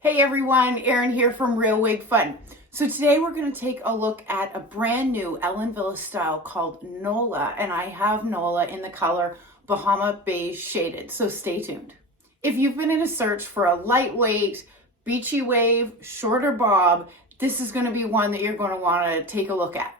Hey everyone, Erin here from Real Wig Fun. So today we're going to take a look at a brand new Wille style called NOLA, and I have NOLA in the color Bahama Beige Shaded, so stay tuned. If you've been in a search for a lightweight, beachy wave, shorter bob, this is going to be one that you're going to want to take a look at.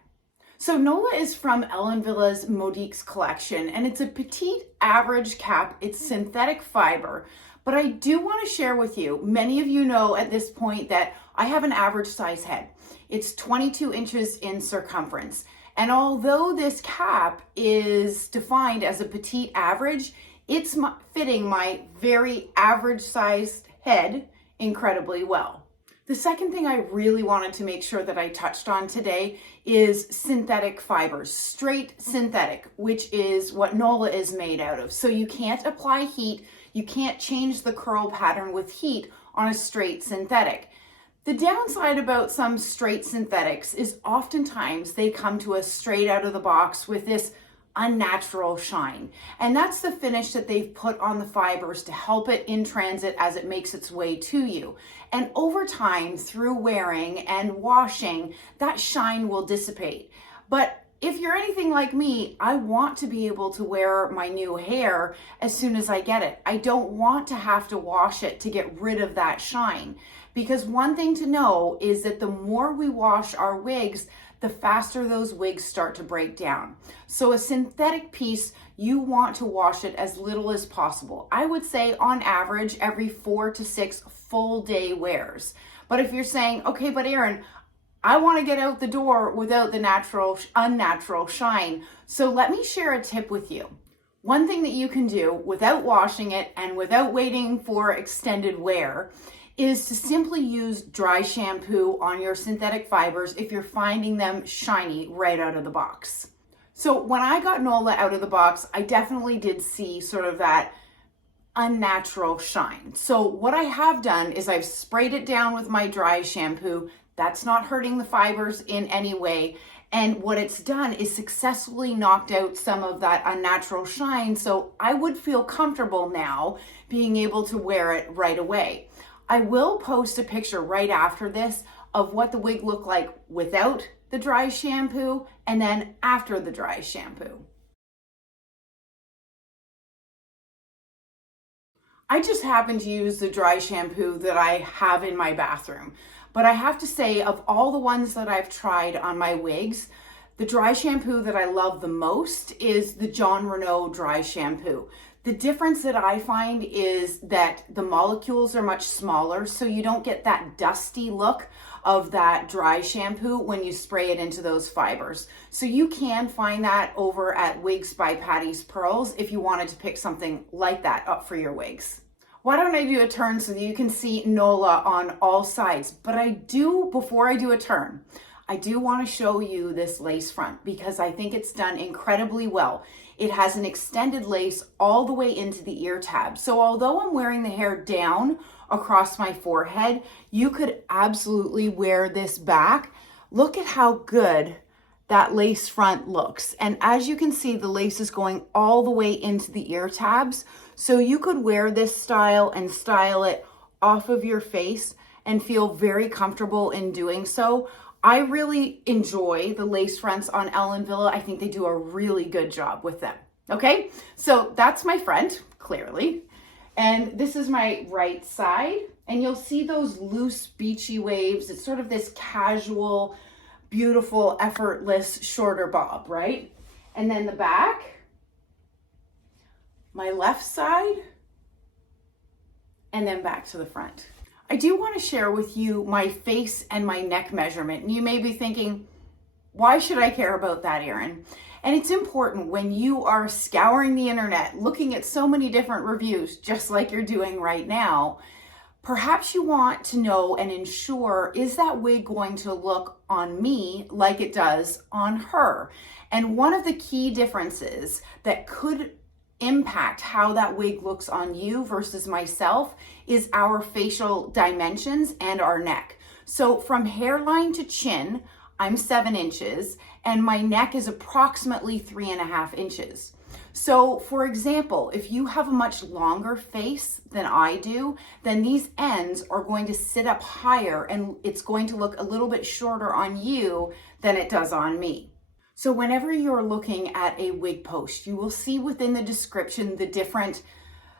So NOLA is from Wille's Modique's collection, and it's a petite average cap. It's synthetic fiber. But I do want to share with you, many of you know at this point that I have an average size head. It's 22 inches in circumference. And although this cap is defined as a petite average, it's fitting my very average sized head incredibly well. The second thing I really wanted to make sure that I touched on today is synthetic fibers, straight synthetic, which is what NOLA is made out of. So you can't apply heat. You can't change the curl pattern with heat on a straight synthetic. The downside about some straight synthetics is oftentimes they come to us straight out of the box with this unnatural shine. And that's the finish that they've put on the fibers to help it in transit as it makes its way to you. And over time, through wearing and washing, that shine will dissipate. But if you're anything like me, I want to be able to wear my new hair as soon as I get it. I don't want to have to wash it to get rid of that shine. Because one thing to know is that the more we wash our wigs, the faster those wigs start to break down. So a synthetic piece, you want to wash it as little as possible. I would say on average, every 4 to 6 full day wears. But if you're saying, okay, but Erin, I want to get out the door without the unnatural shine. So let me share a tip with you. One thing that you can do without washing it and without waiting for extended wear is to simply use dry shampoo on your synthetic fibers if you're finding them shiny right out of the box. So when I got NOLA out of the box, I definitely did see sort of that unnatural shine. So what I have done is I've sprayed it down with my dry shampoo. That's not hurting the fibers in any way. And what it's done is successfully knocked out some of that unnatural shine. So I would feel comfortable now being able to wear it right away. I will post a picture right after this of what the wig looked like without the dry shampoo and then after the dry shampoo. I just happen to use the dry shampoo that I have in my bathroom. But I have to say, of all the ones that I've tried on my wigs, the dry shampoo that I love the most is the John Renault dry shampoo. The difference that I find is that the molecules are much smaller, so you don't get that dusty look of that dry shampoo when you spray it into those fibers. So you can find that over at Wigs by Patti's Pearls if you wanted to pick something like that up for your wigs. Why don't I do a turn so that you can see NOLA on all sides? But before I do a turn, I do want to show you this lace front because I think it's done incredibly well. It has an extended lace all the way into the ear tab. So although I'm wearing the hair down across my forehead, you could absolutely wear this back. Look at how good that lace front looks. And as you can see, the lace is going all the way into the ear tabs. So you could wear this style and style it off of your face and feel very comfortable in doing so. I really enjoy the lace fronts on Wille. I think they do a really good job with them. Okay, so that's my front, clearly. And this is my right side. And you'll see those loose beachy waves. It's sort of this casual, beautiful, effortless, shorter bob, right? And then the back, my left side, and then back to the front. I do want to share with you my face and my neck measurement. And you may be thinking, why should I care about that, Erin? And it's important when you are scouring the internet, looking at so many different reviews, just like you're doing right now. Perhaps you want to know and ensure, is that wig going to look on me like it does on her? And one of the key differences that could impact how that wig looks on you versus myself is our facial dimensions and our neck. So from hairline to chin, I'm 7 inches and my neck is approximately 3.5 inches. So for example, if you have a much longer face than I do, then these ends are going to sit up higher and it's going to look a little bit shorter on you than it does on me. So whenever you're looking at a wig post, you will see within the description the different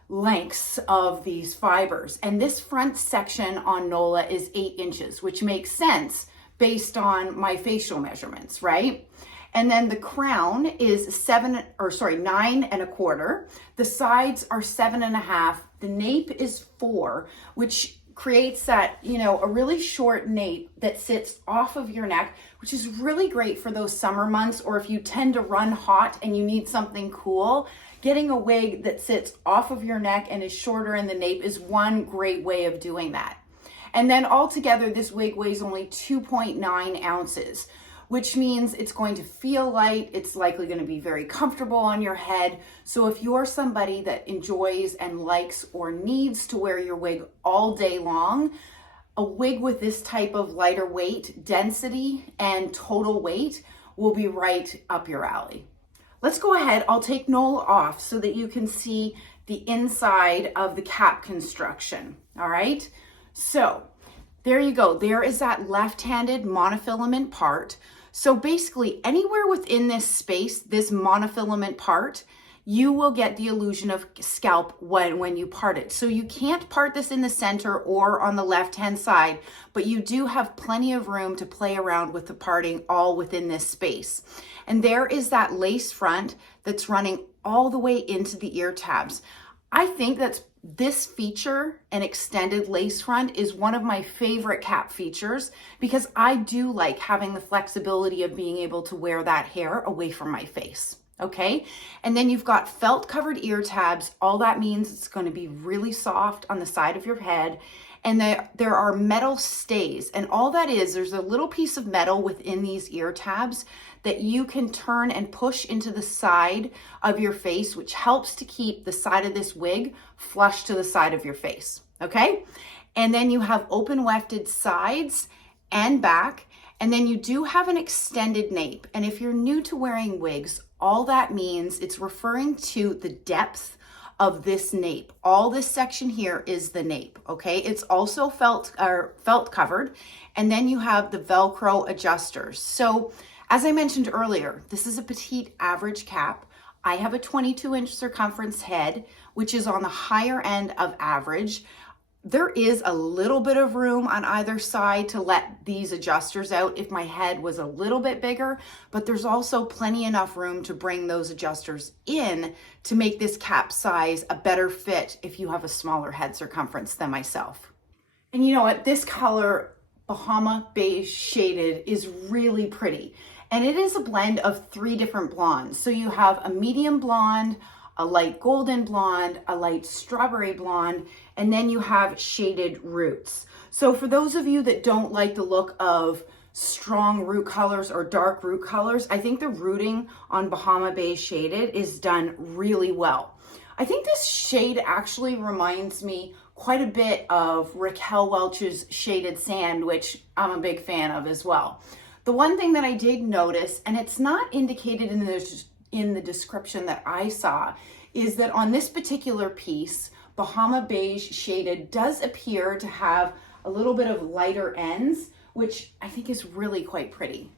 lengths of these fibers. And this front section on NOLA is 8 inches, which makes sense based on my facial measurements, right? And then the crown is 9 1/4. The sides are 7 1/2. The nape is 4, which creates that, a really short nape that sits off of your neck, which is really great for those summer months, or if you tend to run hot and you need something cool. Getting a wig that sits off of your neck and is shorter in the nape is one great way of doing that. And then altogether, this wig weighs only 2.9 ounces, which means it's going to feel light. It's likely going to be very comfortable on your head. So if you're somebody that enjoys and likes or needs to wear your wig all day long, a wig with this type of lighter weight, density, and total weight will be right up your alley. Let's go ahead. I'll take NOLA off so that you can see the inside of the cap construction. All right. So there you go. There is that left-handed monofilament part. So basically anywhere within this space, this monofilament part, you will get the illusion of scalp when you part it. So you can't part this in the center or on the left-hand side, but you do have plenty of room to play around with the parting all within this space. And there is that lace front that's running all the way into the ear tabs. I think this feature, an extended lace front, is one of my favorite cap features because I do like having the flexibility of being able to wear that hair away from my face. Okay, and then you've got felt covered ear tabs. All that means it's going to be really soft on the side of your head. And there are metal stays, and all that is, there's a little piece of metal within these ear tabs that you can turn and push into the side of your face, which helps to keep the side of this wig flush to the side of your face. Okay, and then you have open wefted sides and back, and then you do have an extended nape. And if you're new to wearing wigs, all that means, it's referring to the depth of this nape. All this section here is the nape, okay? It's also felt covered, and then you have the Velcro adjusters. So as I mentioned earlier, this is a petite average cap. I have a 22-inch circumference head, which is on the higher end of average. There is a little bit of room on either side to let these adjusters out if my head was a little bit bigger, but there's also plenty enough room to bring those adjusters in to make this cap size a better fit if you have a smaller head circumference than myself. And you know what? This color, Bahama Beige Shaded, is really pretty. And it is a blend of 3 different blondes. So you have a medium blonde, a light golden blonde, a light strawberry blonde, and then you have shaded roots. So for those of you that don't like the look of strong root colors or dark root colors, I think the rooting on Bahama Beige Shaded is done really well. I think this shade actually reminds me quite a bit of Raquel Welch's Shaded Sand, which I'm a big fan of as well. The one thing that I did notice, and it's not indicated in the description that I saw, is that on this particular piece, Bahama Beige Shaded does appear to have a little bit of lighter ends, which I think is really quite pretty.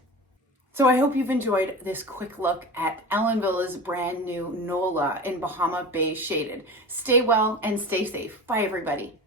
So I hope you've enjoyed this quick look at Ellen Wille's brand new NOLA in Bahama Beige Shaded. Stay well and stay safe. Bye, everybody.